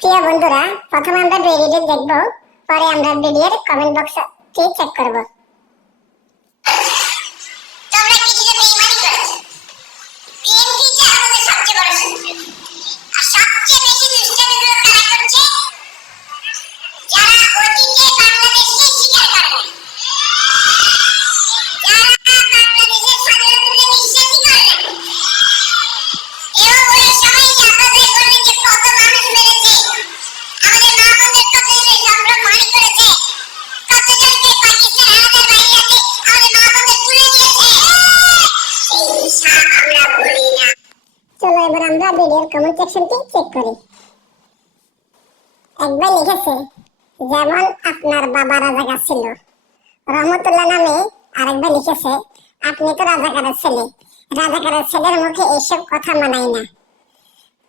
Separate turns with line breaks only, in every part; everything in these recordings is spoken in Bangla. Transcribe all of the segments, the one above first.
প্রিয় বন্ধুরা প্রথমে আমরা ভিডিওটি দেখব পরে আমরা ভিডিওর কমেন্ট বক্সটি চেক করব। চলো এবার আমরা ভিডিওর কমেন্ট সেকশনটি চেক করি। একবার লিখেছে, যেমন আপনার বাবা রাজাকার ছিল। রহমতুল্লাহ নামে আরেকবার লিখেছে, আপনি তো রাজাকারের ছেলে। রাজাকারের ছেলের মুখে এইসব কথা মানাই না।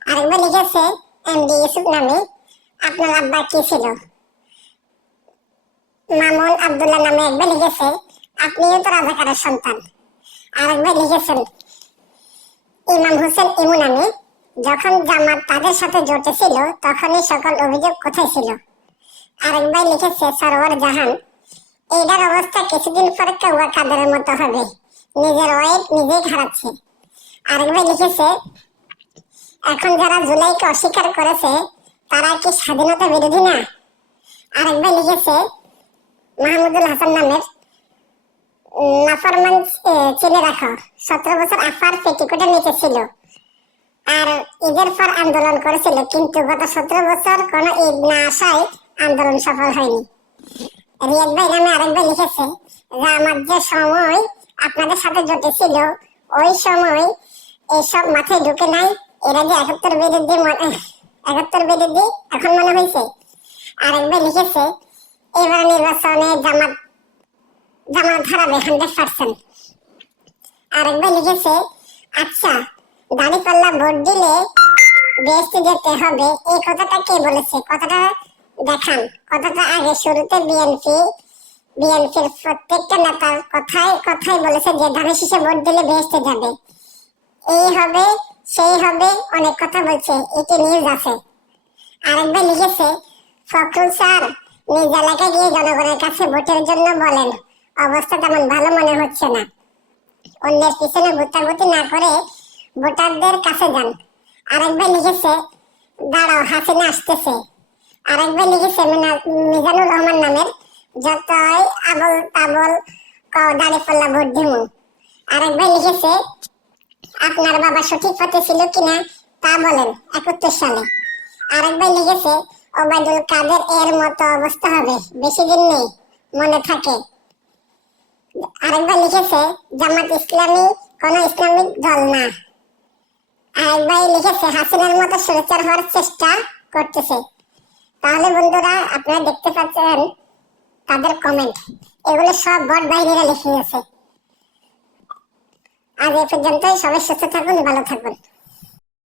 আরেকবার লিখেছে এমডি ইউসুফ নামে, আপনার আব্বা কি ছিল? মামুন আব্দুল্লাহ নামে একবার লিখেছে, আপনিও তো রাজাকারের সন্তান। আরেকবার লিখেছেন ইমাম হোসেন ইমু নামে যখন জামাত তাদের সাথে জোটে ছিল, তখনই সকল অভিযোগ কোথায় ছিল? আরেকবার লিখেছে, সরোয়ার জাহান, এইটার অবস্থা কিছুদিন পরে কেউয়া কাদের মতো হবে। নিজের ওয়েট নিজেই হারাচ্ছে। আরেকবার লিখেছে, এখন যারা জুলাইকে অস্বীকার করেছে, তারা কি স্বাধীনতা বিরোধী না? আরেকবার লিখেছে, মাহমুদুল হাসান নামের নাফরমান চিনে রাখো, সতেরো বছর আফার পেটিকোটের নিচে ছিল। আর ঈদের পর আন্দোলন করেছিল, কিন্তু গত সতেরো বছর কোন ঈদ না আসায় আন্দোলন সফল হয়নি। রিয়াদ ভাই নামে আরেকবার লিখেছে, যে আমার যে সময় আপনাদের সাথে জটেছিল ওই সময় এইসব মাথায় ঢুকে নাই, এরা যে একাত্তর মনে, একাত্তর বিরোধী এখন মনে হয়েছে? আরেকবার লিখেছে, এবার নির্বাচনে জামাত জামাত হারাবে হান্ড্রেড পার্সেন্ট আরেকবার লিখেছে আচ্ছা দাড়ি পাল্লা ভোট দিলে বেস্ট যেতে হবে। এই কথাটা কে বলেছে? কথাটা দেখান। কথাটা আগে শুরুতে বিএনপি বিএনপির প্রত্যেকটা নেতার কথাই কথাই বলেছে যে, ধানের শীষে ভোট দিলে বেহেস্টে যাবে। এই হবে, সেই হবে, অনেক কথা বলছে। এটি নিউজ আছে। আরেকবার লিখেছে, ফখরুল স্যার নিজ এলাকায় গিয়ে জনগণের কাছে ভোটের জন্য বলেন। অবস্থা তেমন ভালো মনে হচ্ছে না। অন্যের পিছনে গুতাগুতি না করে ভোটারদের কাছে যান। আরেকবার লিখেছে, দাঁড়াও, হাসিনা আসতেছে। আরেকবার লিখেছে মিজানুর রহমান নামের যতই আবল তাবল দাঁড়ি পাল্লা ভোট দিমু। আরেকবার লিখেছে, আপনার বাবা সঠিক পথে ছিল কিনা তা বলেন, একাত্তর সালে। আরেকবার লিখেছে, ওবায়দুল কাদের এর মতো অবস্থা হবে, বেশি দিন নেই। মনে থাকে। আরেকবার লিখেছে, জামাত ইসলামী, কোন ইসলামিক দল না। আরেকবার লিখেছে, হাসিনার মতো সুরচার হওয়ার চেষ্টা করতেছে। তাহলে বন্ধুরা, আপনারা দেখতে পাচ্ছেন তাদের কমেন্ট এগুলো সব বট বাহিনীরা লিখে গেছে। আজ এ পর্যন্তই, সবাই সুস্থ থাকুন, ভালো থাকুন।